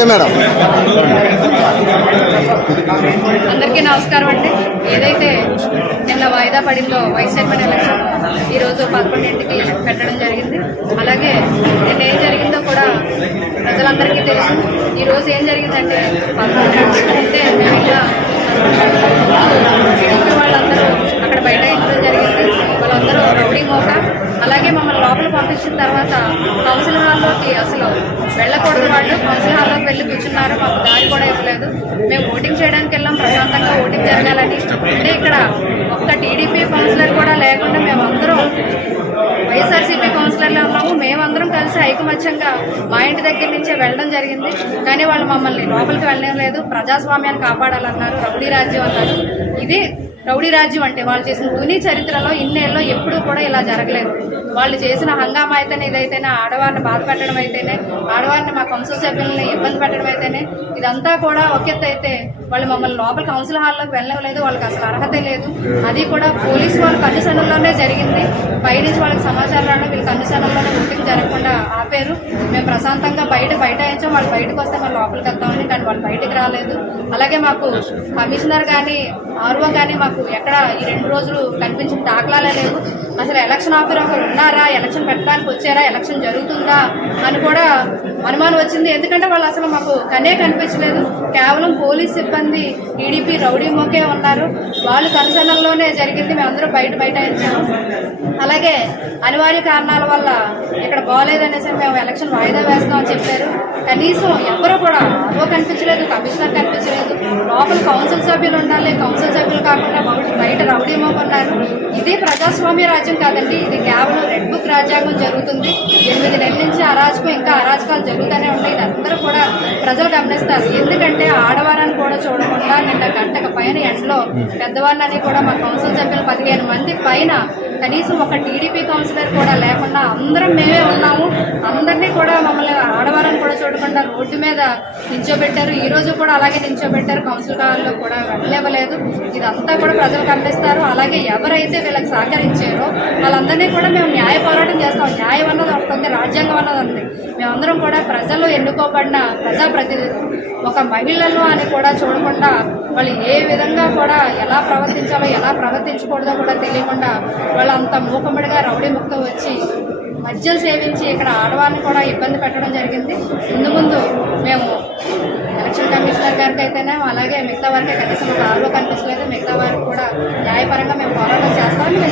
Okay madam. అందరికీ నమస్కారం అండి. ఏదైతే నిన్న వాయిదా పడిందో వైస్ చైర్మన్ ఎలక్షన్ ఈరోజు 11ంటికి పెట్టడం జరిగింది. అలాగే నిన్న ఏం జరిగిందో కూడా ప్రజలందరికీ తెలుసు. ఈరోజు ఏం జరిగిందంటే 11 అంటే మేము ఇంకా టీడీపీ వాళ్ళందరూ అక్కడ బైఠాయించడం జరిగింది. వాళ్ళందరూ రౌడీ మోక. అలాగే మమ్మల్ని లోపల పంపించిన తర్వాత కౌన్సిల్ హాల్లోకి అసలు వెళ్ళకూడదు. వాళ్ళు కౌన్సిల్ హాల్లోకి వెళ్ళి కూర్చున్నారు. మాకు దారి కూడా ఇవ్వలేదు. మేము ఓటింగ్ చేయడానికి వెళ్ళాం, ప్రశాంతంగా ఓటింగ్ జరగాలని. అంటే ఇక్కడ ఒక్క టీడీపీ కౌన్సిలర్ కూడా లేకుండా మేమందరం వైఎస్ఆర్సీపీ కౌన్సిలర్లో ఉన్నాము. మేమందరం కలిసి ఐకమత్యంగా మా ఇంటి దగ్గర నుంచే వెళ్ళడం జరిగింది. కానీ వాళ్ళు మమ్మల్ని లోపలికి వెళ్ళలేదు. ప్రజాస్వామ్యాన్ని కాపాడాలన్నారు, రౌడీ రాజ్యం అన్నారు. ఇది రౌడీ రాజ్యం అంటే వాళ్ళు చేసిన తుని చరిత్రలో ఇన్నేళ్ళలో ఎప్పుడూ కూడా ఇలా జరగలేదు. వాళ్ళు చేసిన హంగామా అయితేనే, ఇదైతేనే, ఆడవారిని బాధ పెట్టడం అయితేనే, ఆడవారిని మా కౌన్సిల్ సభ్యులని ఇబ్బంది పెట్టడం అయితేనే, ఇదంతా కూడా ఒకెత్త అయితే వాళ్ళు మమ్మల్ని లోపల కౌన్సిల్ హాల్లోకి వెళ్ళలేదు. వాళ్ళకి అసలు అర్హతే లేదు. అది కూడా పోలీసు వాళ్ళ కన్నుసన్నల్లోనే జరిగింది. పైనుంచి వాళ్ళకి సమాచారం రావడం, వీళ్ళ కన్నుసన్నల్లోనే ఓటింగ్ జరగకుండా ఆపారు. మేము ప్రశాంతంగా బయటయించాం. వాళ్ళు బయటకు వస్తే మనం లోపలికి వెళ్తామని, కానీ వాళ్ళు బయటకు రాలేదు. అలాగే మాకు కమిషనర్ కానీ ఆర్ఓ కానీ మాకు ఎక్కడ ఈ 2 రోజులు కనిపించిన దాఖలాలే లేవు. అసలు ఎలక్షన్ ఆఫీసర్ ఉన్నారా, ఎలక్షన్ పెట్టడానికి వచ్చారా, ఎలక్షన్ జరుగుతుందా అని కూడా అనుమానం వచ్చింది. ఎందుకంటే వాళ్ళు అసలు మాకు కనిపించలేదు. కేవలం పోలీస్ సిబ్బంది టీడీపీ రౌడీ మోకే ఉన్నారు. వాళ్ళు కన్సర్న్లోనే జరిగింది. మేమందరం బయటయించాము. అలాగే అనివార్య కారణాల వల్ల ఇక్కడ బాగోలేదనేసి మేము ఎలక్షన్ వాయిదా వేస్తామని చెప్పారు. కనీసం ఎవరు కూడా ఆర్ఓ కనిపించలేదు, కమిషనర్ కనిపించలేదు. లోపల కౌన్సిల్ సభ్యులు ఉండాలి, కౌన్సిల్ సభ్యులు కాకుండా బయట రౌడీ మోకున్నారు. ఇది ప్రజాస్వామ్య రాజ్యం కాదండి. ఇది కేవలం రెడ్ బుక్ రాజ్యాంగం జరుగుతుంది. 8 నెలల నుంచి అరాచకం, ఇంకా అరాచకాలు జరుగుతూనే ఉన్నాయి. ఇదందరూ కూడా ప్రజలు గమనిస్తారు. ఎందుకంటే ఆడవారిని కూడా చూడకుండా నిన్న గంటకు పైన ఎండలో పెద్దవాళ్ళని కూడా మా కౌన్సిల్ సభ్యులు 15 మంది పైన కనీసం ఒక టీడీపీ కౌన్సిలర్ కూడా లేకుండా అందరం మేమే ఉన్నాము. అందరినీ కూడా మమ్మల్ని ఆడవారిని కూడా చూడకుండా రోడ్డు మీద నించోబెట్టారు. ఈ రోజు కూడా అలాగే నించోబెట్టారు. కౌన్సిల్ హాల్లో కూడా వెళ్ళలేవలేదు. ఇదంతా కూడా ప్రజలు కనిపిస్తారు. అలాగే ఎవరైతే వీళ్ళకి సహకరించారో వాళ్ళందరినీ కూడా మేము న్యాయ పోరాటం చేస్తాం. న్యాయం అన్నది ఉంటుంది, రాజ్యాంగం అన్నది ఉంది. మేమందరం కూడా ప్రజలు ఎన్నుకోబడిన ప్రజాప్రతినిధులు. ఒక మహిళలు అని కూడా చూడకుండా వాళ్ళు ఏ విధంగా కూడా ఎలా ప్రవర్తించాలో, ఎలా ప్రవర్తించకూడదో కూడా తెలియకుండా వాళ్ళంతా మూకమ్మడిగా రౌడీ ముక్తో వచ్చి మద్యం సేవించి ఇక్కడ ఆడవారిని కూడా ఇబ్బంది పెట్టడం జరిగింది. ముందు మేము ఎలక్షన్ కమిషనర్ గారికి అయితేనే, అలాగే మిగతా వారికి కనీసం ఒక ఆర్ఓ కనిపించలేదు. మిగతా వారికి కూడా న్యాయపరంగా మేము పోరాటం చేస్తామని